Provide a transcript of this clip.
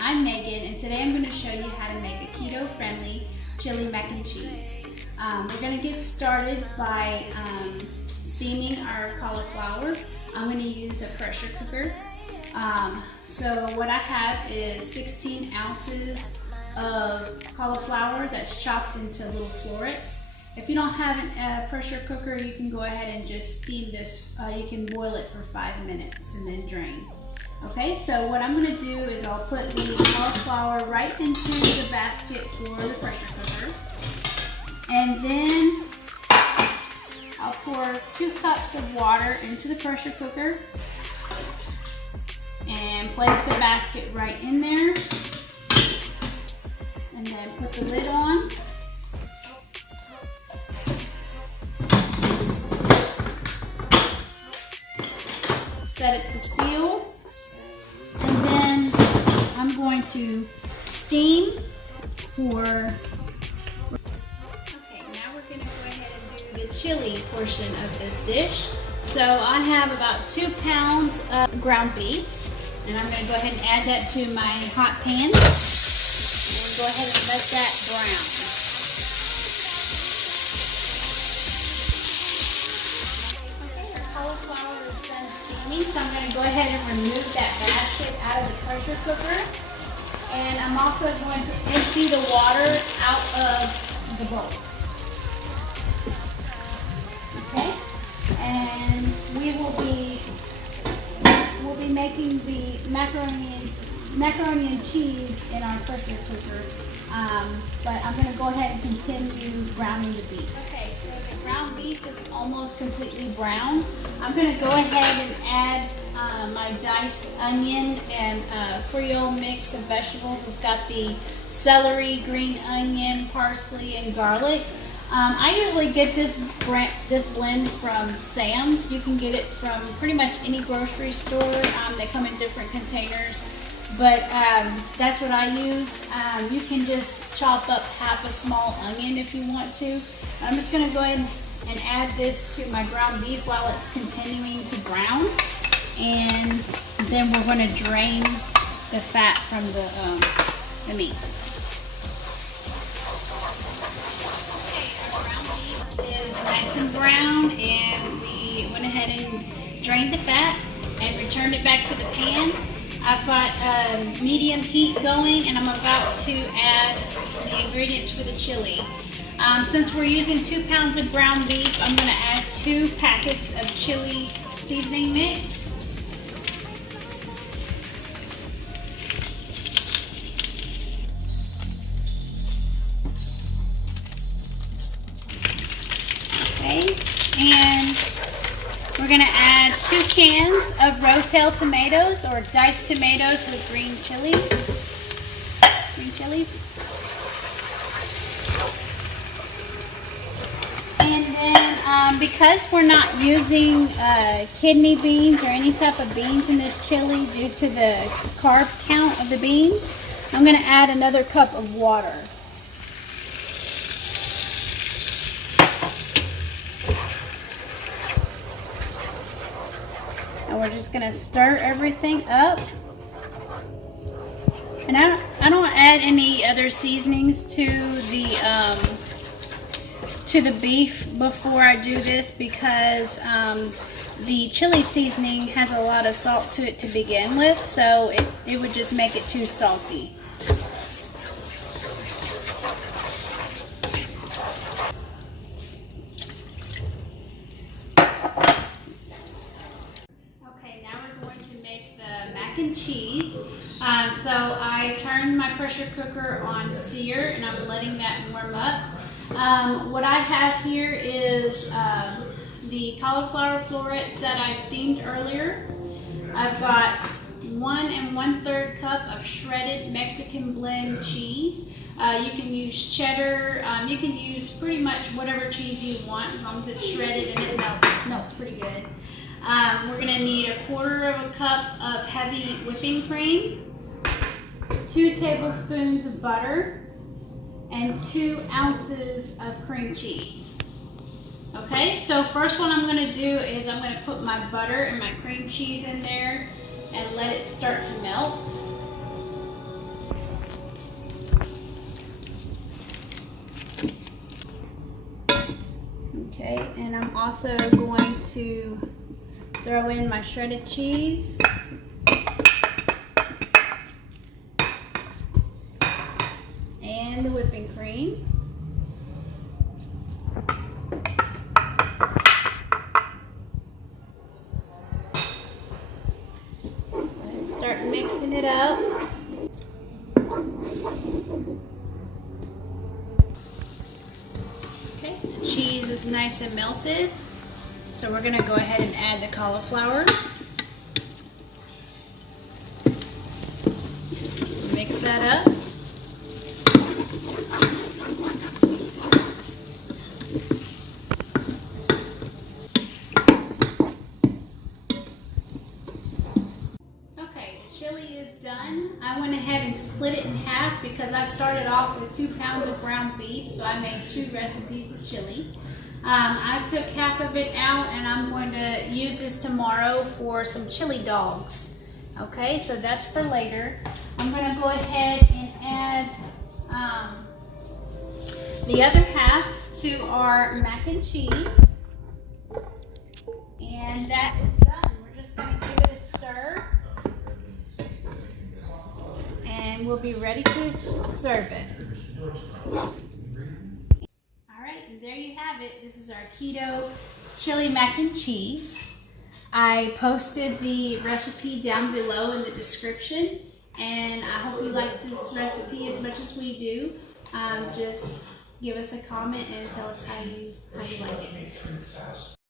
I'm Megan, and today I'm going to show you how to make a keto-friendly chili mac and cheese. We're going to get started by steaming our cauliflower. I'm going to use a pressure cooker. So what I have is 16 ounces of cauliflower that's chopped into little florets. If you don't have a pressure cooker, you can go ahead and just steam this. You can boil it for 5 minutes and then drain. Okay, so what I'm going to do is I'll put the cauliflower right into the basket for the pressure cooker. And then I'll pour 2 cups of water into the pressure cooker and place the basket right in there. And then put the lid on. Set it to seal. And then I'm going to steam for... Okay, now we're going to go ahead and do the chili portion of this dish. So I have about 2 pounds of ground beef. And I'm going to go ahead and add that to my hot pan. And go ahead and let that brown. So I'm going to go ahead and remove that basket out of the pressure cooker. And I'm also going to empty the water out of the bowl. Okay? And we'll be making the macaroni and cheese in our pressure cooker. But I'm going to go ahead and continue browning the beef. Okay, so the ground beef is almost completely brown. I'm going to go ahead and add my diced onion and Creole mix of vegetables. It's got the celery, green onion, parsley, and garlic. I usually get this blend from Sam's. You can get it from pretty much any grocery store. They come in different containers. But that's what I use. You can just chop up half a small onion if you want to. I'm just going to go ahead and add this to my ground beef while it's continuing to brown. And then we're going to drain the fat from the meat. Okay, our ground beef is nice and brown, and we went ahead and drained the fat and returned it back to the pan. I've got medium heat going, and I'm about to add the ingredients for the chili. Since we're using 2 pounds of ground beef, I'm going to add 2 packets of chili seasoning mix. Okay, and we're going to add 2 cans of Rotel tomatoes, or diced tomatoes with green chilies. And then because we're not using kidney beans or any type of beans in this chili due to the carb count of the beans, I'm going to add another cup of water. And we're just going to stir everything up. And I don't add any other seasonings to the beef before I do this, because the chili seasoning has a lot of salt to it to begin with, so it would just make it too salty. And cheese. So I turned my pressure cooker on sear, and I'm letting that warm up. What I have here is the cauliflower florets that I steamed earlier. I've got 1 1/3 cup of shredded Mexican blend cheese. You can use cheddar. You can use pretty much whatever cheese you want, as long as it's shredded and it melts pretty good. We're going to need 1/4 cup of heavy whipping cream, 2 tablespoons of butter, and 2 ounces of cream cheese. Okay, so first what I'm going to do is I'm going to put my butter and my cream cheese in there and let it start to melt. also going to throw in my shredded cheese. And the whipping cream. Let's start mixing it up. Okay, the cheese is nice and melted. So we're gonna go ahead and add the cauliflower. Mix that up. Chili is done. I went ahead and split it in half because I started off with 2 pounds of ground beef, so I made 2 recipes of chili. I took half of it out and I'm going to use this tomorrow for some chili dogs. Okay, so that's for later. I'm going to go ahead and add the other half to our mac and cheese. And that is done. We're just going to give it a stir. And we'll be ready to serve it. All right, and there you have it. This is our keto chili mac and cheese. I posted the recipe down below in the description, and I hope you like this recipe as much as we do. Just give us a comment and tell us how you like it.